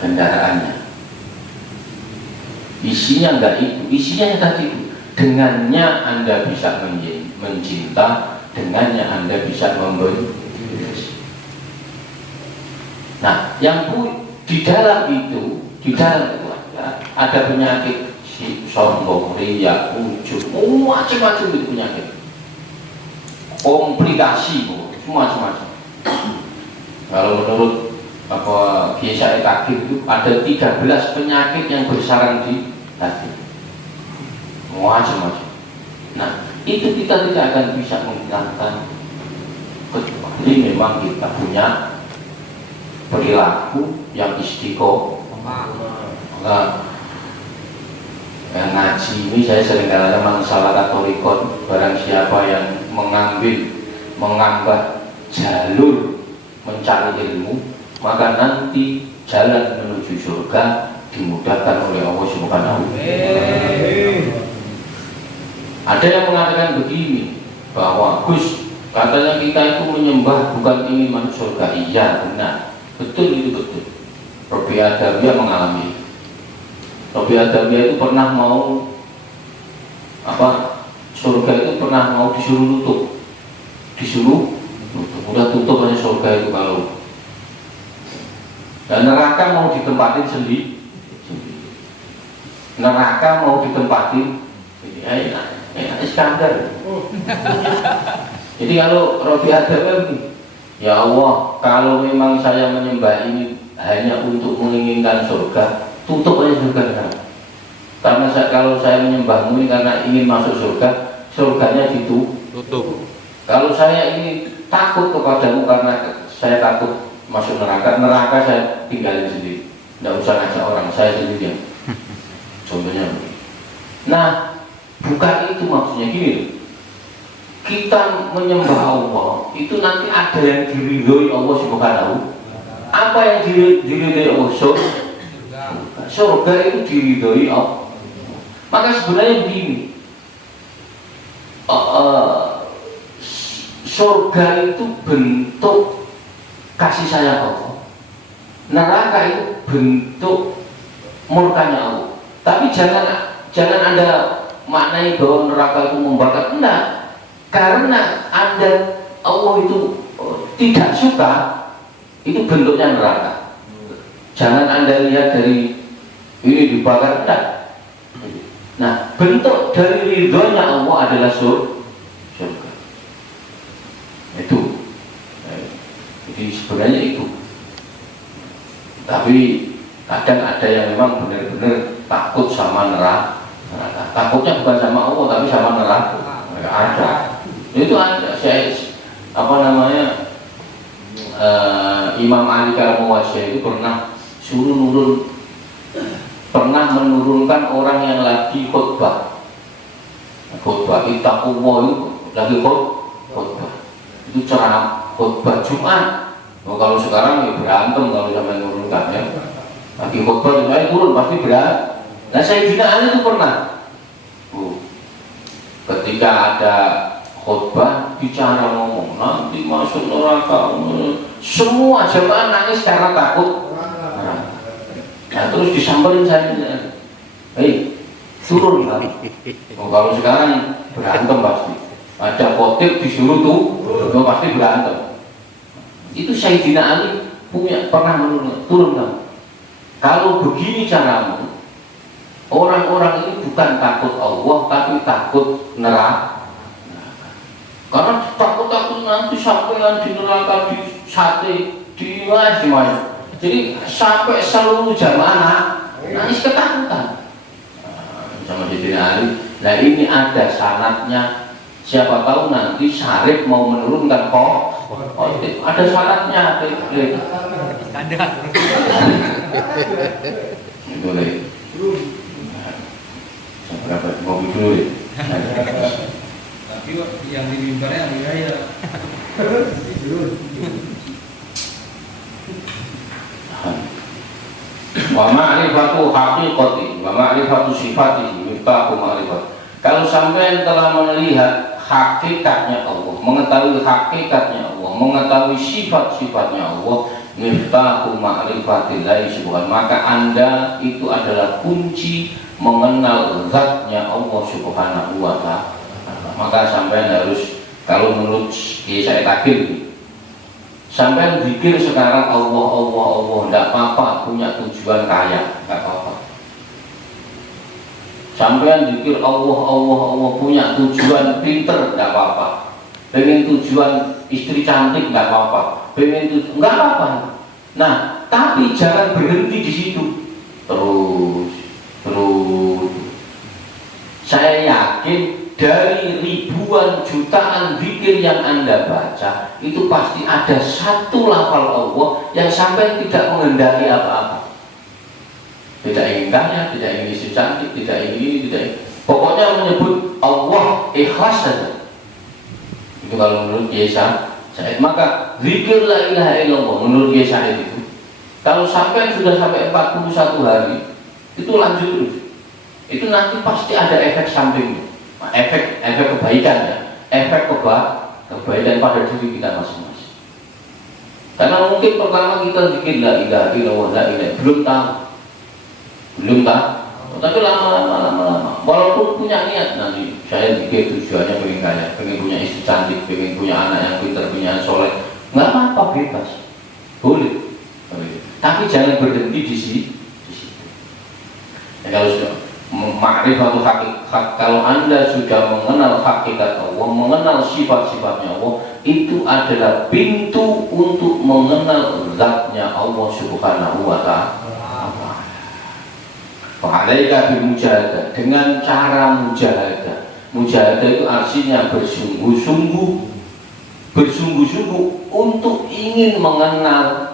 kendaraannya. Isinya enggak itu, isinya tadi itu. Dengannya Anda bisa mencinta, dengannya Anda bisa membenci. Nah, yang di dalam itu ada penyakit sombong, riya, ujub, macam-macam itu penyakit, komplikasi, macam-macam. Kalau menurut Kiai Said Agil itu ada 13 penyakit yang bersarang di hati, macam-macam. Nah, itu kita tidak akan bisa menghilangkan kecuali memang kita punya perilaku yang istiqomah. Yang ngaji ini saya sering katakan masalah Katolikon, barang siapa yang mengambah jalur mencari ilmu, maka nanti jalan menuju surga dimudahkan oleh Allah Subhanahu wa Ta'ala. Ada yang mengatakan begini, bahwa Gus, katanya kita itu menyembah bukan ingin masuk surga. Iya, benar, betul, itu betul. Robi Adawiyah mengalami. Robi Adawiyah itu pernah mau surga itu pernah mau disuruh tutup, udah tutup aja surga itu kalau. Dan neraka mau ditempatin sendiri. Neraka mau ditempatin, enak Iskandar. Jadi kalau Robi Adawiyah begini, ya Allah, kalau memang saya menyembah ini hanya untuk menginginkan surga, tutup aja surga. Karena kalau saya menyembahmu ini karena ingin masuk surga, surganya ditutup. Kalau saya ini takut kepadamu karena saya takut masuk neraka, neraka saya tinggalin sendiri, tidak usah ngajak orang, saya sendirian. Contohnya. Nah, bukan itu maksudnya, gini loh. Kita menyembah Allah itu nanti ada yang diridhoi Allah Subhanahu. Apa yang diridhoi Allah? Surga itu diridhoi Allah. Maka sebenarnya begini, surga itu bentuk kasih sayang Allah, neraka itu bentuk murkanya Allah. Tapi jangan Anda maknai bahwa neraka itu membakar, enggak. Karena Allah itu tidak suka, itu bentuknya neraka. Jangan Anda lihat dari ini dibakar, enggak. Nah, bentuk dari ridhonya Allah adalah surga. Itu. Jadi sebenarnya itu. Tapi kadang ada yang memang benar-benar takut sama neraka. Takutnya bukan sama Allah tapi sama neraka. Ada. Itu ada. Imam Ali Karamawasya itu pernah menurunkan orang yang lagi khutbah ittaqullah, itu lagi khutbah, itu ceramah khutbah Jumat. Kalau sekarang ya berantem kalau sampai menurunkan ya. Lagi khutbah itu turun pasti berat. Nah, Sayyidina Ali itu pernah ketika ada khutbah bicara ngomong nanti masuk neraka, semua jemaah nangis karena takut. Nah, terus disamperin saya, hei turun kan? Kalau sekarang berantem pasti. Ada khotib disuruh tuh pasti berantem. Itu Sayyidina Ali pernah turun kan? Kalau begini caramu, orang-orang ini bukan takut Allah tapi takut neraka. Karena takut nanti sampai di neraka, di sate, di mana. Jadi sampai seluruh jamaah nangis ketakutan sama Sayyidina Ali. Nah, ini ada syaratnya. Siapa tahu nanti Syarif mau menurunkan ada syaratnya. Boleh. Berapa mobil dulu ya? Tapi yang di mimbarnya yang ya. Wa ma'rifatu haqiqati wa ma'rifatu sifatihi miftahu ma'rifat. Kalau sampai telah melihat hakikatnya Allah, mengetahui hakikatnya Allah, mengetahui sifat-sifatnya Allah, miftahu ma'rifatillahi subhanahu. Maka Anda itu adalah kunci mengenal zatnya Allah subhanahu wa ta'ala. Maka sampai harus, kalau menurut saya takdir, sampai zikir sekarang Allah Allah Allah, tidak apa-apa punya tujuan kaya, tidak apa-apa. Sampai zikir Allah Allah Allah punya tujuan pinter, tidak apa-apa. Pengen tujuan istri cantik, tidak apa-apa. Pengen tujuan, nggak apa-apa. Nah, tapi jangan berhenti di situ. Terus. Saya yakin dari ribuan jutaan zikir yang Anda baca, itu pasti ada satu lafal Allah yang sampai tidak mengendaki apa-apa. Tidak ingin kaya, tidak ingin istri cantik, tidak ingin ini, tidak ingin. Pokoknya menyebut Allah ikhlas saja. Itu kalau menurut Kiai Said. Maka zikir la ilaha illallah menurut Kiai Said itu, kalau sampai sudah sampai 41 hari, itu lanjut terus. Itu nanti pasti ada efek sampingnya. Efek kebaikan ya, efek kebaikan pada diri kita masing-masing. Karena mungkin pertama kita zikir la ilaha illallah, la ilaha, belum tahu, tapi lama-lama walaupun punya niat, nanti saya zikir tujuannya pengen kaya, pengen punya istri cantik, pengen punya anak yang pintar, punya soleh, nggak apa-apa, bebas, boleh. Tapi jangan berhenti di situ. Ya, kalau sudah ma'rifatul hakikat, kalau Anda sudah mengenal hakikat Allah, mengenal sifat-sifatnya Allah, itu adalah pintu untuk mengenal zatnya Allah subhanahu wa ta'ala. Fa'alaika bimujahadah, dengan cara mujahadah. Mujahadah itu artinya bersungguh-sungguh untuk ingin mengenal,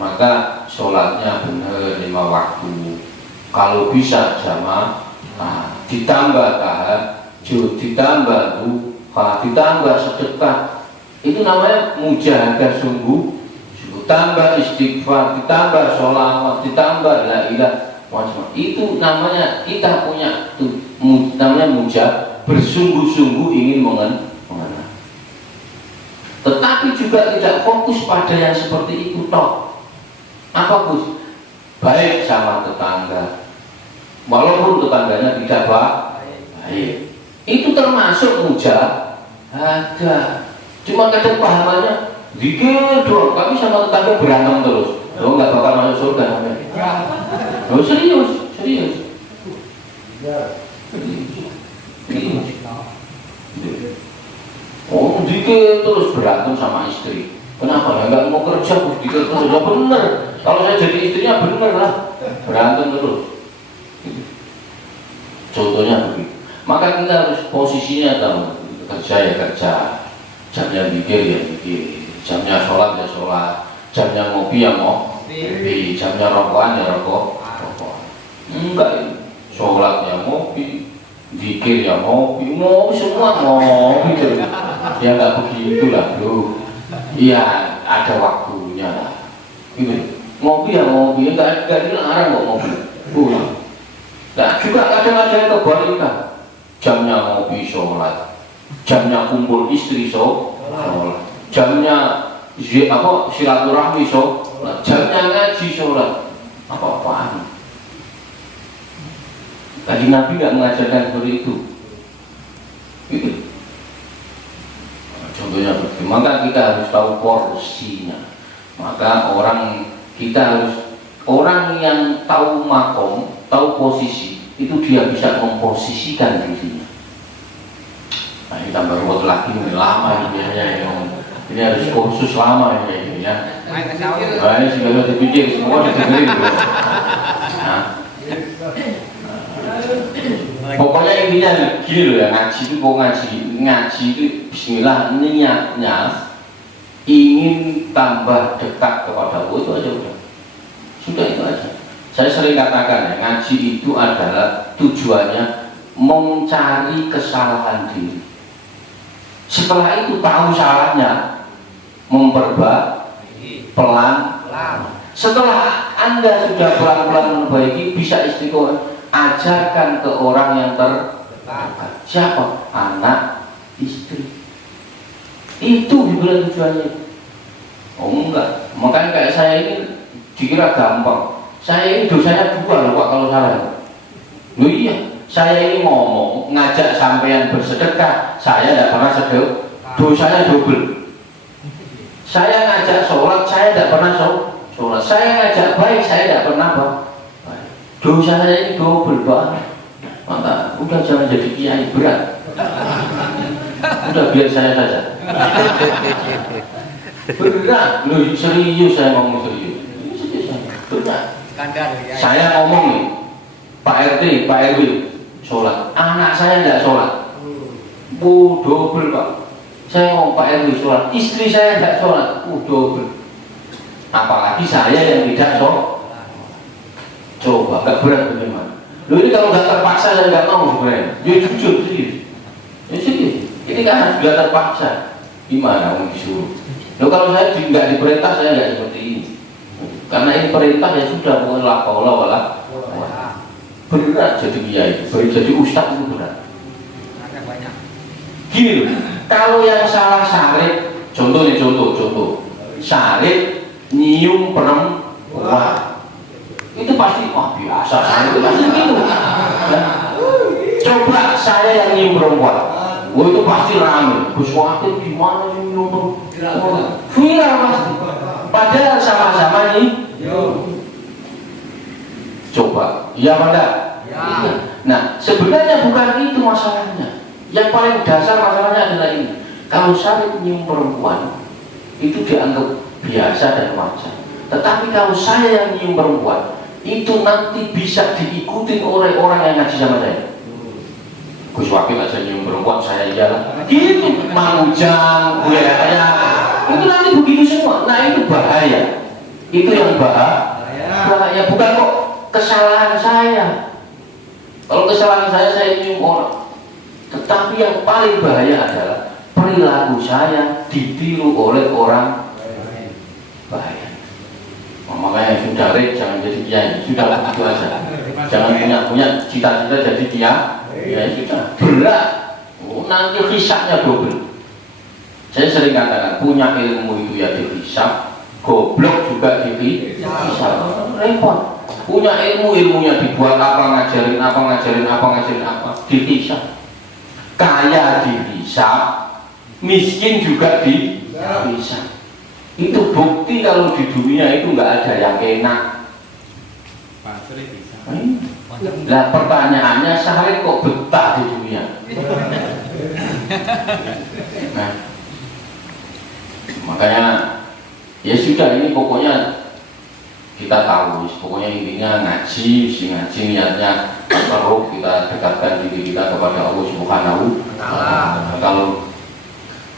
maka sholatnya benar 5 waktu, kalau bisa jamaah, ditambah tahajud, ditambah duha, ditambah sedekah, itu namanya mujahadah sungguh, tambah istighfar, ditambah sholawat, ditambah la ilaha illallah. Itu namanya kita punya namanya mujahad, bersungguh-sungguh ingin mengenal. Tetapi juga tidak fokus pada yang seperti itu toh. Apa Gus? Baik sama tetangga, walaupun tetangganya tidak baik, itu termasuk mujahadah. Cuma kadang pahamannya zikir doang, tapi sama tetangga berantem terus. Lo nggak bakal masuk surga. Oh serius. Oh zikir terus berantem sama istri. Kenapa ya nggak mau kerja? Zikir terus, ya bener. Kalau saya jadi istrinya bener lah, berantem terus. Contohnya begitu. Maka kita harus posisinya tahu, kerja ya kerja, jamnya zikir ya zikir, jamnya sholat ya sholat, jamnya ngopi ya ngopi, jamnya rokokan ya rokok. Enggak, sholat ya ngopi, zikir ya ngopi, semua ngopi terus. Ya nggak begitulah bro. Iya ada waktunya lah. Gitu. Ngopi ya ngopi, nggak dilarang kok ngopi. Nah juga kadang-kadang kebalikan. Jamnya ngopi sholat, jamnya kumpul istri sholat, jamnya silaturahmi sholat, jamnya ngaji sholat. Apa-apaan? Tadi Nabi nggak mengajarkan seperti itu. Gitu. Contohnya begitu. Maka kita harus tahu porsinya. Maka orang yang tahu makom, tahu posisi, itu dia bisa memposisikan dirinya. Nah ini tambah ruwet lagi, ini lama ini ya. Ini harus kursus lama ini ya. Nah ini segala dipikir, semua didengerin. Pokoknya intinya gini loh ya, ngaji itu bismillah, niatnya ingin tambah dekat kepada Allah, itu aja udah. Sudah itu aja. Saya sering katakan ya, ngaji itu adalah tujuannya mencari kesalahan diri. Setelah itu tahu salahnya, memperbaiki pelan-pelan. Setelah Anda sudah pelan-pelan memperbaiki, bisa istiqomah, ajarkan ke orang yang terdekat. Siapa? Anak, istri. Itu dibilang tujuannya. Oh enggak, makanya kayak saya ini dikira gampang. Saya ini dosanya 2 loh Pak kalau salah. Loh iya, saya ini ngomong ngajak sampean bersedekah, saya tidak pernah sedekah, dosanya double. Saya ngajak sholat, saya tidak pernah sholat. Saya ngajak baik, saya tidak pernah baik. Dosa saya ini double banget. Maka udah jangan jadi kiai berat. Udah biar saya saja. Berat, loh serius saya ngomong serius. Ini serius saya. Berat. Saya ngomong nih, Pak RT, Pak RW sholat, anak saya tidak sholat. Double Pak. Saya ngomong Pak RW sholat, istri saya tidak sholat. Double. Apalagi saya yang tidak sholat. Coba, gak berat bagaimana? Loh ini kalau gak terpaksa saya gak mau sebenarnya. Ya jujur, serius. Ya serius. Ini kan sudah terpaksa. Gimana mau disuruh? Loh kalau saya nggak diperintah saya nggak seperti ini. Karena ini perintah ya sudah, bukan la qaula wala. Berat jadi kiai, jadi ustaz itu berat. Gini loh, kalau yang salah syarif, contoh, syarif nyium perempuan, itu pasti wah biasa, syarif itu pasti gitu. Nah, coba saya yang nyium perempuan, wah itu pasti rame. Gus Wakil gimana sih nyium perempuan? Viral pasti. Padahal sama-sama nih. Coba, iya pada. Ya. Nah, sebenarnya bukan itu masalahnya. Yang paling dasar masalahnya adalah ini. Kalau syarif nyium perempuan, itu dianggap biasa dan wajar. Tetapi kalau saya yang nyium perempuan, itu nanti bisa diikuti oleh orang yang ngaji sama saya. Gus Wakil aja nyium perempuan, saya jalan. Gitu, manujang, ya. Itu nanti begitu semua. Nah itu bahaya. Itu yang bahaya. Bukan kok kesalahan saya. Kalau kesalahan saya nyium orang. Tetapi yang paling bahaya adalah perilaku saya ditiru oleh orang bahaya. Makanya sudah jangan jadi kiai. Sudah begitu aja. Jangan punya cita-cita jadi kiai. Ya sudah berat. Nanti hisabnya double. Saya sering katakan punya ilmu itu ya dihisab, goblok juga dihisab. Repot. Punya ilmunya dibuat apa, ngajarin apa, dihisab. Kaya dihisab, miskin juga dihisab. Itu bukti kalau di dunia itu nggak ada yang enak. Nah pertanyaannya, Syarif kok betah di dunia? Nah, makanya ya sudah, ini pokoknya kita tahu, pokoknya intinya ngaji niatnya taruh kita dekatkan diri kita kepada Allah Subhanahu wa Ta'ala. Kalau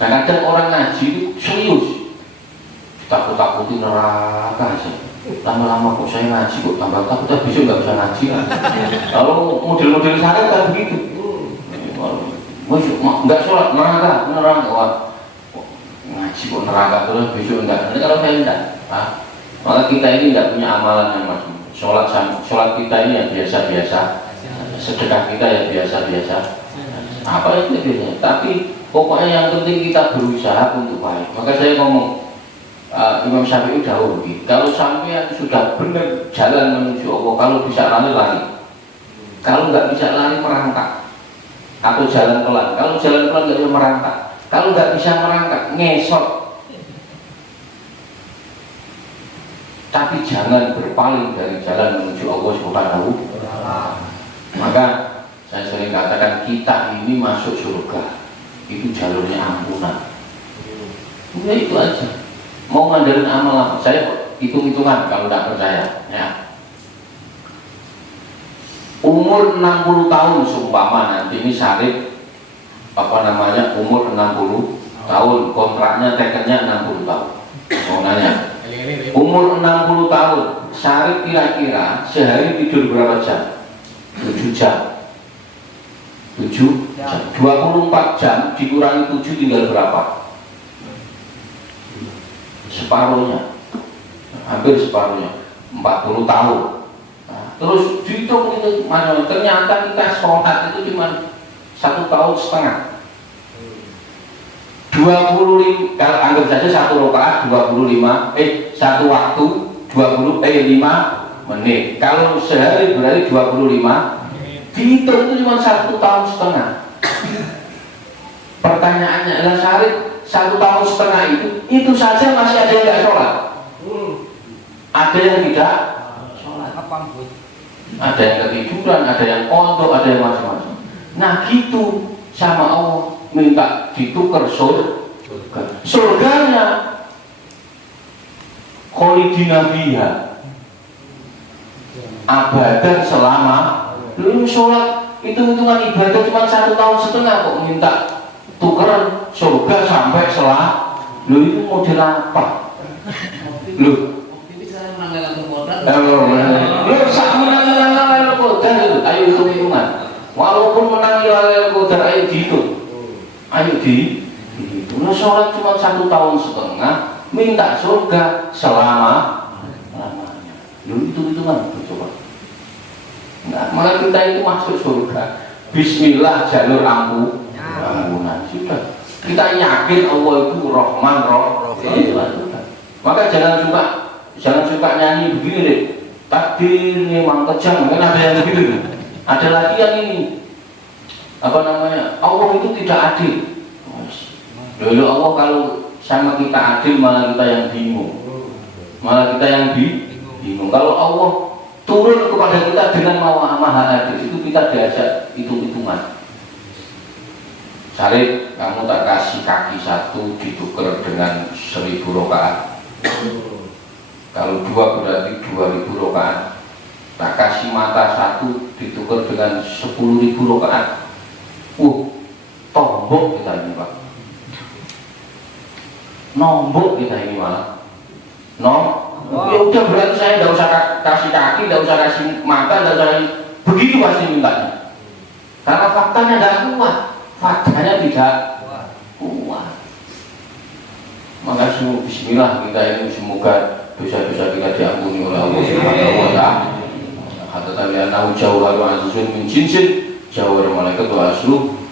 kadang orang ngaji itu serius, takut-takutin neraka aja. Lama-lama kok saya ngaji kok tambah takut, besok nggak bisa ngaji kan? Kalau model-model Syarif kan begitu, nggak sholat neraka, ngaji kok neraka terus besok enggak. Nanti kalau saya enggak, maka kita ini enggak punya amalan yang macam sholat kita ini yang biasa-biasa, sedekah kita yang biasa-biasa, apa itu biasanya. Tapi pokoknya yang penting kita berusaha untuk baik. Maka saya ngomong, Imam Syafi'i dahulu begitu. Kalau sampai sudah benar jalan menuju Allah, kalau bisa lari. Kalau nggak bisa lari, merangkak atau jalan pelan. Kalau jalan pelan nggak bisa merangkak. Kalau nggak bisa merangkak, ngesot. Tapi jangan berpaling dari jalan menuju Allah Subhanahu wa Ta'ala. Maka saya sering katakan, kita ini masuk surga itu jalurnya ampunan. Ya itu aja. Mau ngandelin amal apa? Saya hitung-hitungan kalau tidak percaya. Ya. Umur 60 tahun seumpama nanti ini Syarif umur 60 tahun, kontraknya tekennya 60 tahun. Mau nanya, umur 60 tahun Syarif kira-kira sehari tidur berapa jam? 7 jam. 24 jam dikurangi 7 tinggal berapa? Separuhnya, hampir separuhnya, 40 tahun. Nah, terus dihitung itu, ternyata kita sholat itu cuma 1,5 tahun. 25, kalau anggap saja satu rakaat 25, satu waktu 5 menit. Kalau sehari berarti 25, dihitung itu cuma 1,5 tahun. Pertanyaannya adalah sehari 1,5 tahun itu saja masih ada yang tidak sholat, ada yang tidak sholat, ada yang ketiduran, ada yang kontok, ada yang macam-macam. Nah gitu sama Allah, minta ditukar surganya kholidina fiha abadan selama. Dulu sholat hitung-hitungan ibadah cuma 1,5 tahun kok minta tukeran surga sampai lu itu model apa? Lu sak menang kodar itu, ayo hitung-hitungan. Walaupun menang kodar, ayo dihitung, ayo dihitung. Lu sholat cuma 1,5 tahun, minta surga selama-lamanya. Lu hitung-hitungan, coba. Nah, malah kita itu masuk surga, bismillah jalur ampunan, sudah. Kita yakin Allah itu Rahman Rahim. Maka jangan suka nyanyi begini deh, takdir memang kejam, kan ada yang begitu. Ada lagi yang ini, apa namanya, Allah itu tidak adil. Dulu Allah kalau sama kita adil, malah kita yang bingung, bingung. Kalau Allah turun kepada kita dengan maha adil, itu kita diajak hitung-hitungan. Salib, kamu tak kasih kaki satu ditukar dengan 1000 rakaat. Kalau 2 berarti 2000 rakaat. Tak kasih mata satu ditukar dengan 10.000 rakaat. Tombok kita ini Pak. Nombok kita ini malah. Ya udah berarti saya tidak usah kasih kaki, tidak usah kasih mata, tidak usah kasih. Begitu pasti mintanya. Karena faktanya tidak kuat. Faktanya tidak kuat. Maka bismillah kita ini semoga dosa-dosa kita diampuni oleh Allah Subhanahu wa taala. Hatta tabi'anahu jawharu azizun min jinsin jawhar malaikat wa asru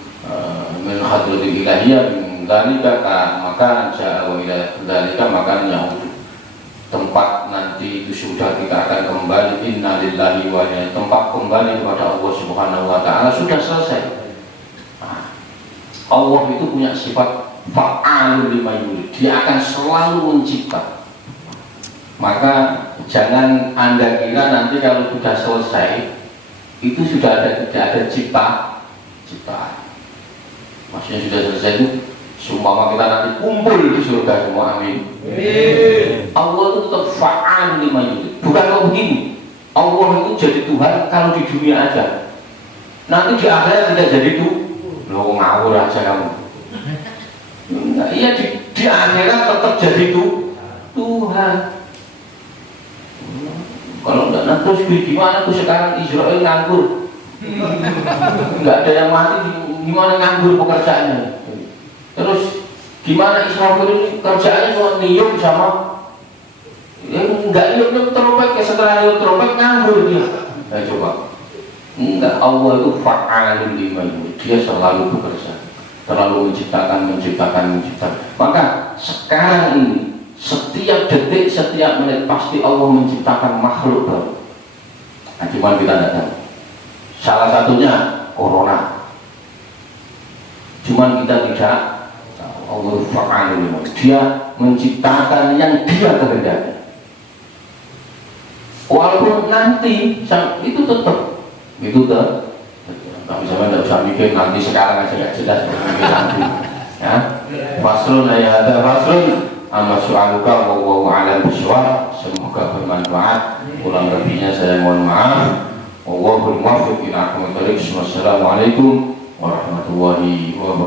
min hadratil ilahiyah min dzalika maka ja'a wa ila dzalika maka yaudu. Tempat nanti itu sudah kita akan kembali, inna lillahi wa inna ilaihi, tempat kembali kepada Allah Subhanahu wa taala sudah selesai. Allah itu punya sifat fa'alul lima yurid, dia akan selalu mencipta. Maka jangan Anda kira nanti kalau sudah selesai itu sudah tidak ada ciptaan. Maksudnya sudah selesai itu seumpama kita nanti kumpul di surga semua, amin. Allah itu tetap fa'alul lima yurid. Bukan kok begini, Allah itu jadi Tuhan kalau di dunia aja, nanti di akhirat tidak jadi itu. Lo ngawur aja kamu. Nah, iya di akhirat tetap jadi Tuhan. Kalau enggak, nah terus gimana tuh sekarang Israel nganggur? Enggak ada yang mati, gimana nganggur pekerjaannya? Terus gimana Israel ini kerjaannya cuma niup sama, ya enggak niup trompet, ya setelah niup trompet nganggur dia. Nah coba. Enggak, Allah itu fa'alun lima yurid, dia selalu bekerja, terlalu menciptakan. Maka sekarang ini setiap detik, setiap menit pasti Allah menciptakan makhluk baru. Nah, cuma kita tidak tahu. Salah satunya corona. Cuma kita tidak tahu. Allah fa'alun lima yurid, dia menciptakan yang dia kehendaki. Walaupun nanti itu tetap itu tapi sama tidak usah mikir nanti, sekarang aja gak jelas mikir nanti ya. Faslun ya ada faslun amma su'aluka wa wallahu a'lam bishawab. Semoga bermanfaat, kurang lebihnya saya mohon maaf. Wallahul muwaffiq ila aqwamit thoriq. Wassalamualaikum warahmatullahi wabarakatuh.